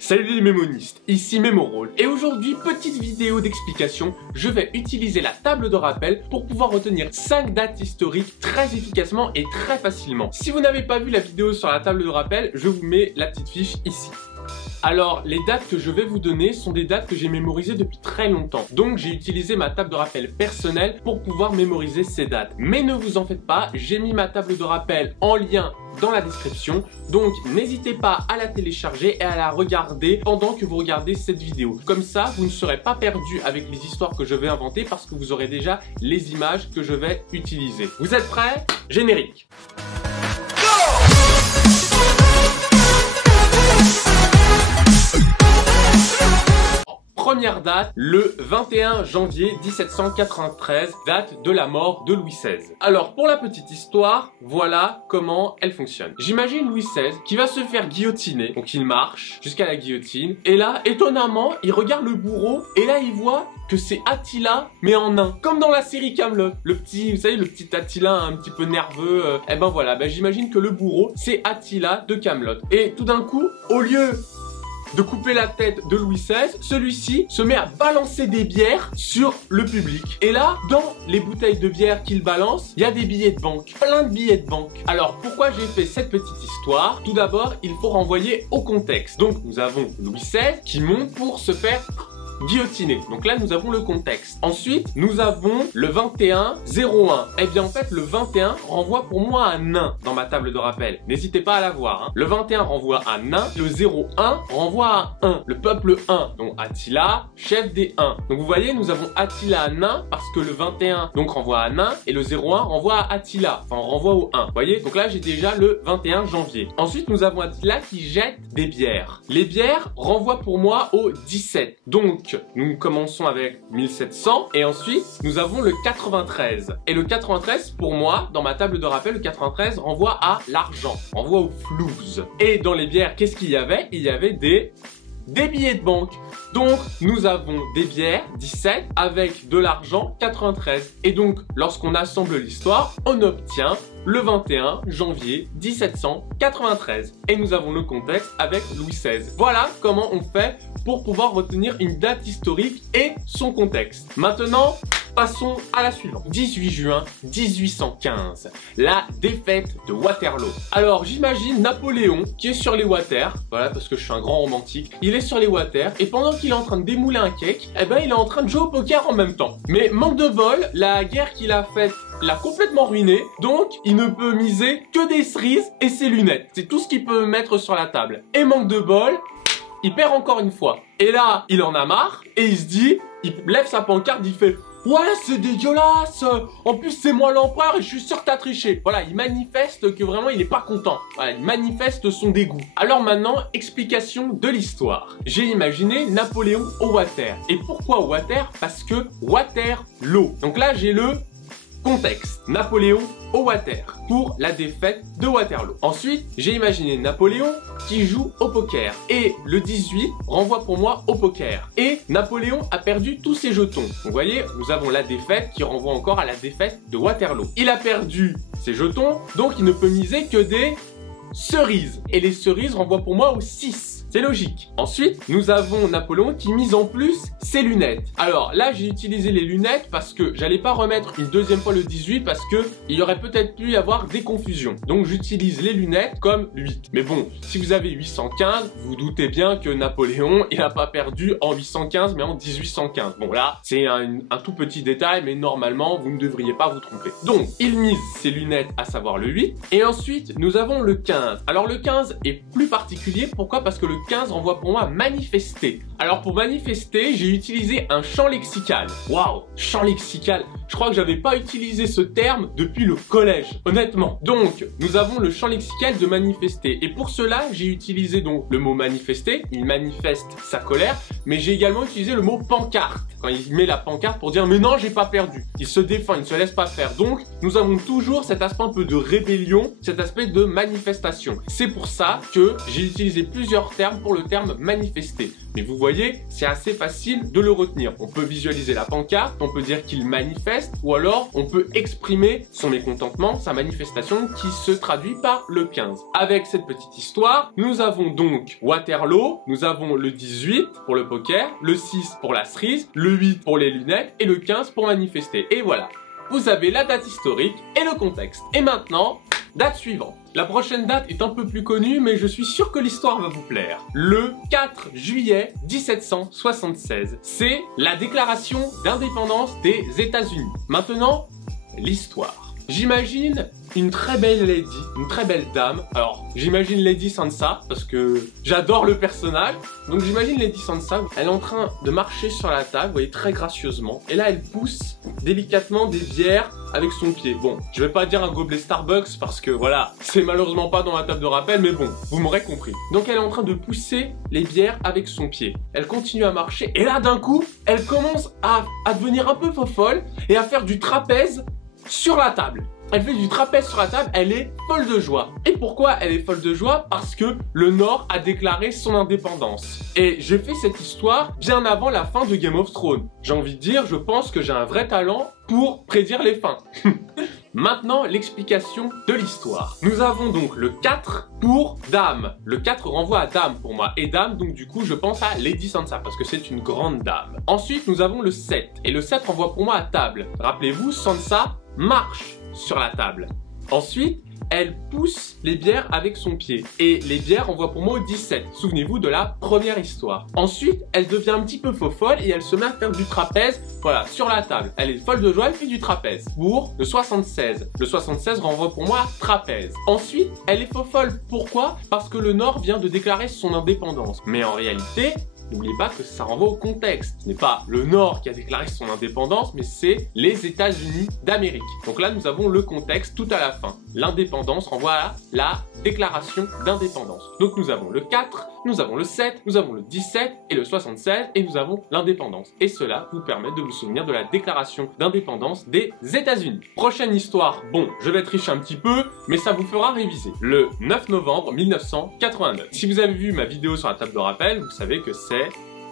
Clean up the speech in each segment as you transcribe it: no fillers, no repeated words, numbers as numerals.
Salut les mémonistes, ici Mémoroll et aujourd'hui, petite vidéo d'explication, je vais utiliser la table de rappel pour pouvoir retenir 5 dates historiques très efficacement et très facilement. Si vous n'avez pas vu la vidéo sur la table de rappel, je vous mets la petite fiche ici. Alors, les dates que je vais vous donner sont des dates que j'ai mémorisées depuis très longtemps. Donc, j'ai utilisé ma table de rappel personnelle pour pouvoir mémoriser ces dates. Mais ne vous en faites pas, j'ai mis ma table de rappel en lien dans la description. Donc, n'hésitez pas à la télécharger et à la regarder pendant que vous regardez cette vidéo. Comme ça, vous ne serez pas perdu avec les histoires que je vais inventer parce que vous aurez déjà les images que je vais utiliser. Vous êtes prêts? Générique! Première date, le 21 janvier 1793, date de la mort de Louis XVI. Alors, pour la petite histoire, voilà comment elle fonctionne. J'imagine Louis XVI qui va se faire guillotiner, donc il marche jusqu'à la guillotine, et là, étonnamment, il regarde le bourreau, et là, il voit que c'est Attila, mais en nain. Comme dans la série Kaamelott, le petit, vous savez, le petit Attila un petit peu nerveux, et ben voilà, j'imagine que le bourreau, c'est Attila de Kaamelott. Et tout d'un coup, au lieu de couper la tête de Louis XVI, celui-ci se met à balancer des bières sur le public. Et là, dans les bouteilles de bière qu'il balance, il y a des billets de banque, plein de billets de banque. Alors, pourquoi j'ai fait cette petite histoire? Tout d'abord, il faut renvoyer au contexte. Donc, nous avons Louis XVI qui monte pour se faire guillotiné. Donc là, nous avons le contexte. Ensuite, nous avons le 21-01. Eh bien, en fait, le 21 renvoie pour moi à nain dans ma table de rappel. N'hésitez pas à la voir. Hein. Le 21 renvoie à nain. Le 01 renvoie à 1. Le peuple 1. Donc Attila, chef des 1. Donc vous voyez, nous avons Attila à nain parce que le 21 donc renvoie à nain et le 01 renvoie à Attila. Enfin, on renvoie au 1. Vous voyez, donc là, j'ai déjà le 21 janvier. Ensuite, nous avons Attila qui jette des bières. Les bières renvoient pour moi au 17. Donc, nous commençons avec 1700 et ensuite nous avons le 93. Et le 93 pour moi, dans ma table de rappel, le 93 renvoie à l'argent, renvoie au flouze. Et dans les bières, qu'est-ce qu'il y avait? Il y avait des billets de banque. Donc, nous avons des bières, 17, avec de l'argent, 93. Et donc, lorsqu'on assemble l'histoire, on obtient le 21 janvier 1793. Et nous avons le contexte avec Louis XVI. Voilà comment on fait pour pouvoir retenir une date historique et son contexte. Maintenant, passons à la suivante. 18 juin 1815, la défaite de Waterloo. Alors, j'imagine Napoléon qui est sur les water, voilà, parce que je suis un grand romantique. Il est sur les water et pendant qu'il est en train de démouler un cake, eh ben, il est en train de jouer au poker en même temps. Mais manque de bol, la guerre qu'il a faite l'a complètement ruiné, donc il ne peut miser que des cerises et ses lunettes. C'est tout ce qu'il peut mettre sur la table. Et manque de bol, il perd encore une fois. Et là, il en a marre et il se dit, il lève sa pancarte, il fait « Ouais, c'est dégueulasse. En plus, c'est moi l'empereur et je suis sûr que t'as triché. » Voilà, il manifeste que vraiment, il est pas content. Voilà, il manifeste son dégoût. Alors maintenant, explication de l'histoire. J'ai imaginé Napoléon au water. Et pourquoi au water? Parce que Waterloo. Donc là, j'ai le contexte. Napoléon au water pour la défaite de Waterloo. Ensuite, j'ai imaginé Napoléon qui joue au poker. Et le 18 renvoie pour moi au poker. Et Napoléon a perdu tous ses jetons. Donc, vous voyez, nous avons la défaite qui renvoie encore à la défaite de Waterloo. Il a perdu ses jetons, donc il ne peut miser que des cerises. Et les cerises renvoient pour moi au 6. C'est logique. Ensuite, nous avons Napoléon qui mise en plus ses lunettes. Alors là, j'ai utilisé les lunettes parce que j'allais pas remettre une deuxième fois le 18 parce que il y aurait peut-être pu y avoir des confusions. Donc j'utilise les lunettes comme 8. Mais bon, si vous avez 815, vous doutez bien que Napoléon, il n'a pas perdu en 815 mais en 1815. Bon là, c'est un tout petit détail, mais normalement, vous ne devriez pas vous tromper. Donc, il mise ses lunettes, à savoir le 8. Et ensuite, nous avons le 15. Alors le 15 est plus particulier. Pourquoi? Parce que le 15 renvoie pour moi à manifester. Alors pour manifester, j'ai utilisé un champ lexical. Waouh, champ lexical. Je crois que j'avais pas utilisé ce terme depuis le collège, honnêtement. Donc, nous avons le champ lexical de manifester. Et pour cela, j'ai utilisé donc le mot manifester. Il manifeste sa colère, mais j'ai également utilisé le mot pancarte. Quand il met la pancarte pour dire « Mais non, j'ai pas perdu ». Il se défend, il ne se laisse pas faire. Donc, nous avons toujours cet aspect un peu de rébellion, cet aspect de manifestation. C'est pour ça que j'ai utilisé plusieurs termes pour le terme manifester. Mais vous voyez, c'est assez facile de le retenir. On peut visualiser la pancarte, on peut dire qu'il manifeste, ou alors on peut exprimer son mécontentement, sa manifestation qui se traduit par le 15. Avec cette petite histoire, nous avons donc Waterloo, nous avons le 18 pour le poker, le 6 pour la cerise, le 8 pour les lunettes et le 15 pour manifester. Et voilà, vous avez la date historique et le contexte. Et maintenant, date suivante. La prochaine date est un peu plus connue, mais je suis sûr que l'histoire va vous plaire. Le 4 juillet 1776, c'est la déclaration d'indépendance des États-Unis. Maintenant, l'histoire. J'imagine une très belle lady, une très belle dame. Alors, j'imagine Lady Sansa, parce que j'adore le personnage. Donc j'imagine Lady Sansa, elle est en train de marcher sur la table, vous voyez, très gracieusement. Et là, elle pousse délicatement des bières avec son pied. Bon, je vais pas dire un gobelet Starbucks, parce que voilà, c'est malheureusement pas dans la table de rappel, mais bon, vous m'aurez compris. Donc elle est en train de pousser les bières avec son pied. Elle continue à marcher, et là, d'un coup, elle commence à devenir un peu fofolle, et à faire du trapèze sur la table. Elle fait du trapèze sur la table, elle est folle de joie. Et pourquoi elle est folle de joie? Parce que le Nord a déclaré son indépendance. Et j'ai fait cette histoire bien avant la fin de Game of Thrones. J'ai envie de dire, je pense que j'ai un vrai talent pour prédire les fins. Maintenant, l'explication de l'histoire. Nous avons donc le 4 pour dame. Le 4 renvoie à dame pour moi. Et dame, donc du coup, je pense à Lady Sansa parce que c'est une grande dame. Ensuite, nous avons le 7. Et le 7 renvoie pour moi à table. Rappelez-vous, Sansa marche sur la table. Ensuite, elle pousse les bières avec son pied. Et les bières renvoient pour moi au 17. Souvenez-vous de la première histoire. Ensuite, elle devient un petit peu folle et elle se met à faire du trapèze, voilà, sur la table. Elle est folle de joie, elle fait du trapèze. Pour le 76. Le 76 renvoie pour moi à trapèze. Ensuite, elle est folle. Pourquoi? Parce que le Nord vient de déclarer son indépendance. Mais en réalité, n'oubliez pas que ça renvoie au contexte. Ce n'est pas le Nord qui a déclaré son indépendance, mais c'est les États-Unis d'Amérique. Donc là, nous avons le contexte tout à la fin. L'indépendance renvoie à la déclaration d'indépendance. Donc nous avons le 4, nous avons le 7, nous avons le 17 et le 76 et nous avons l'indépendance. Et cela vous permet de vous souvenir de la déclaration d'indépendance des États-Unis. Prochaine histoire, bon, je vais tricher un petit peu, mais ça vous fera réviser. Le 9 novembre 1989. Si vous avez vu ma vidéo sur la table de rappel, vous savez que c'est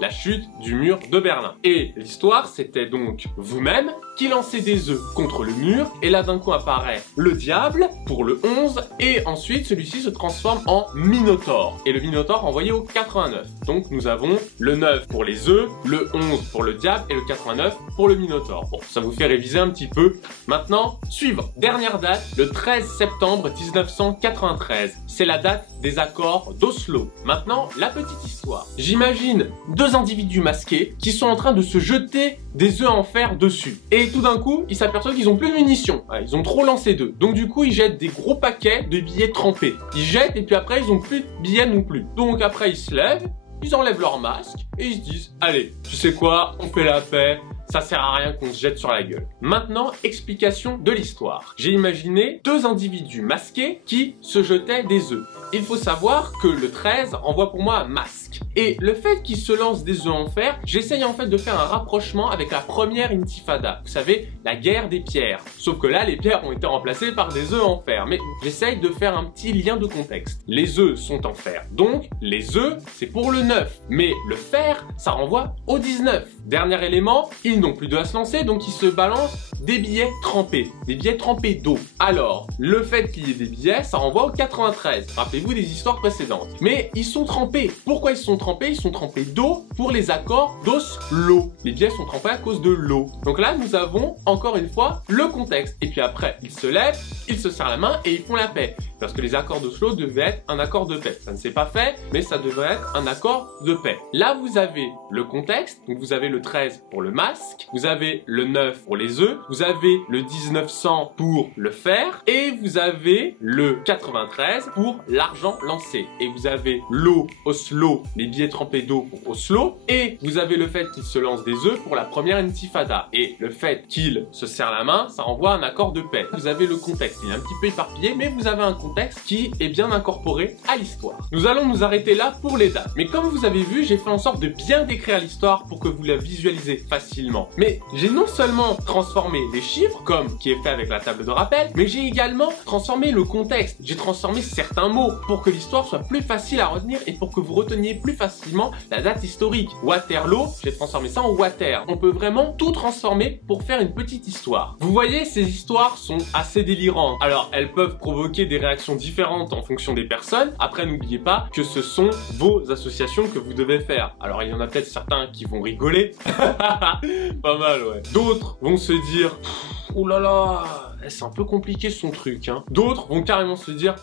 la chute du mur de Berlin. Et l'histoire, c'était donc vous-même qui lancez des œufs contre le mur, et là d'un coup apparaît le diable pour le 11, et ensuite celui-ci se transforme en Minotaure. Et le Minotaure envoyé au 89. Donc nous avons le 9 pour les œufs, le 11 pour le diable, et le 89 pour le Minotaure. Bon, ça vous fait réviser un petit peu. Maintenant, suivant. Dernière date, le 13 septembre 1993. C'est la date des accords d'Oslo. Maintenant, la petite histoire. J'imagine deux individus masqués qui sont en train de se jeter des œufs en fer dessus. Et tout d'un coup, ils s'aperçoivent qu'ils ont plus de munitions. Ils ont trop lancé d'œufs. Donc du coup, ils jettent des gros paquets de billets trempés. Ils jettent et puis après, ils ont plus de billets non plus. Donc après, ils se lèvent, ils enlèvent leur masque et ils se disent « Allez, tu sais quoi, on fait la paix. Ça sert à rien qu'on se jette sur la gueule. » Maintenant, explication de l'histoire. J'ai imaginé deux individus masqués qui se jetaient des œufs. Il faut savoir que le 13 envoie pour moi un masque. Et le fait qu'ils se lancent des œufs en fer, j'essaye en fait de faire un rapprochement avec la première intifada. Vous savez, la guerre des pierres. Sauf que là, les pierres ont été remplacées par des œufs en fer. Mais j'essaye de faire un petit lien de contexte. Les œufs sont en fer. Donc, les œufs, c'est pour le 9. Mais le fer, ça renvoie au 19. Dernier élément, ils n'ont plus d'œufs à se lancer, donc ils se balancent des billets trempés. Des billets trempés d'eau. Alors, le fait qu'il y ait des billets, ça renvoie au 93. Rappelez-vous des histoires précédentes. Mais ils sont trempés. Pourquoi ils sont trempés? Ils sont trempés d'eau pour les accords d'Oslo. Les billets sont trempés à cause de l'eau. Donc là, nous avons encore une fois le contexte. Et puis après, ils se lèvent, ils se serrent la main et ils font la paix. Parce que les accords d'Oslo devaient être un accord de paix. Ça ne s'est pas fait, mais ça devrait être un accord de paix. Là, vous avez le contexte. Donc vous avez le 13 pour le masque. Vous avez le 9 pour les œufs. Vous avez le 1900 pour le fer. Et vous avez le 93 pour l'argent lancé. Et vous avez l'eau, Oslo, les billets trempés d'eau pour Oslo. Et vous avez le fait qu'ils se lancent des œufs pour la première intifada. Et le fait qu'ils se serrent la main, ça renvoie à un accord de paix. Vous avez le contexte. Il est un petit peu éparpillé, mais vous avez un contexte. contexte qui est bien incorporé à l'histoire. Nous allons nous arrêter là pour les dates. Mais comme vous avez vu, j'ai fait en sorte de bien décrire l'histoire pour que vous la visualisez facilement. Mais j'ai non seulement transformé les chiffres, comme qui est fait avec la table de rappel, mais j'ai également transformé le contexte. J'ai transformé certains mots pour que l'histoire soit plus facile à retenir et pour que vous reteniez plus facilement la date historique. Waterloo, j'ai transformé ça en water. On peut vraiment tout transformer pour faire une petite histoire. Vous voyez, ces histoires sont assez délirantes. Alors, elles peuvent provoquer des réactions différentes en fonction des personnes. Après, n'oubliez pas que ce sont vos associations que vous devez faire. Alors, il y en a peut-être certains qui vont rigoler. Pas mal, ouais. D'autres vont se dire, oh là là, c'est un peu compliqué son truc, hein. D'autres vont carrément se dire,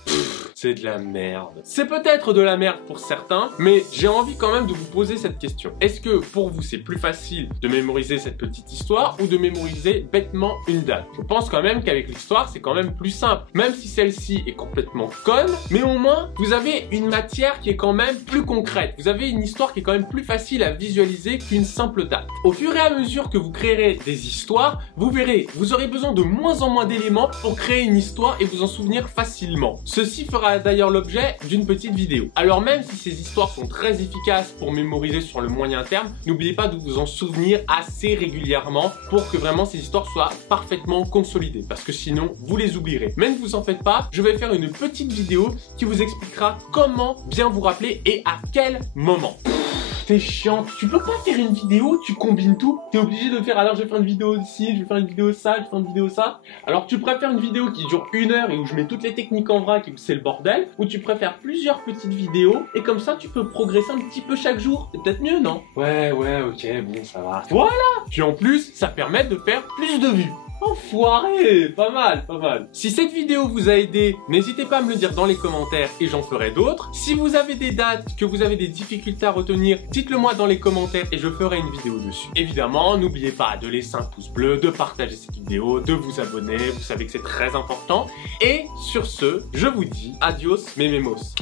c'est de la merde. C'est peut-être de la merde pour certains, mais j'ai envie quand même de vous poser cette question. Est-ce que pour vous c'est plus facile de mémoriser cette petite histoire ou de mémoriser bêtement une date? Je pense quand même qu'avec l'histoire c'est quand même plus simple. Même si celle-ci est complètement conne, mais au moins vous avez une matière qui est quand même plus concrète. Vous avez une histoire qui est quand même plus facile à visualiser qu'une simple date. Au fur et à mesure que vous créerez des histoires, vous verrez, vous aurez besoin de moins en moins d'éléments pour créer une histoire et vous en souvenir facilement. Ceci fera d'ailleurs l'objet d'une petite vidéo. Alors même si ces histoires sont très efficaces pour mémoriser sur le moyen terme, n'oubliez pas de vous en souvenir assez régulièrement pour que vraiment ces histoires soient parfaitement consolidées, parce que sinon vous les oublierez. Mais ne vous en faites pas, je vais faire une petite vidéo qui vous expliquera comment bien vous rappeler et à quel moment. T'es chiant, tu peux pas faire une vidéo, tu combines tout, t'es obligé de faire, alors je vais faire une vidéo ici, je vais faire une vidéo ça, je vais faire une vidéo ça. Alors tu préfères une vidéo qui dure 1 heure et où je mets toutes les techniques en vrac et où c'est le bordel, ou tu préfères plusieurs petites vidéos et comme ça tu peux progresser un petit peu chaque jour, c'est peut-être mieux, non? Ouais, ok, bon ça va. Voilà. Puis en plus, ça permet de faire plus de vues. Enfoiré, pas mal, pas mal. Si cette vidéo vous a aidé, n'hésitez pas à me le dire dans les commentaires et j'en ferai d'autres. Si vous avez des dates, que vous avez des difficultés à retenir, dites-le moi dans les commentaires et je ferai une vidéo dessus. Évidemment, n'oubliez pas de laisser un pouce bleu, de partager cette vidéo, de vous abonner, vous savez que c'est très important. Et sur ce, je vous dis adios mes mémos.